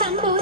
Sáng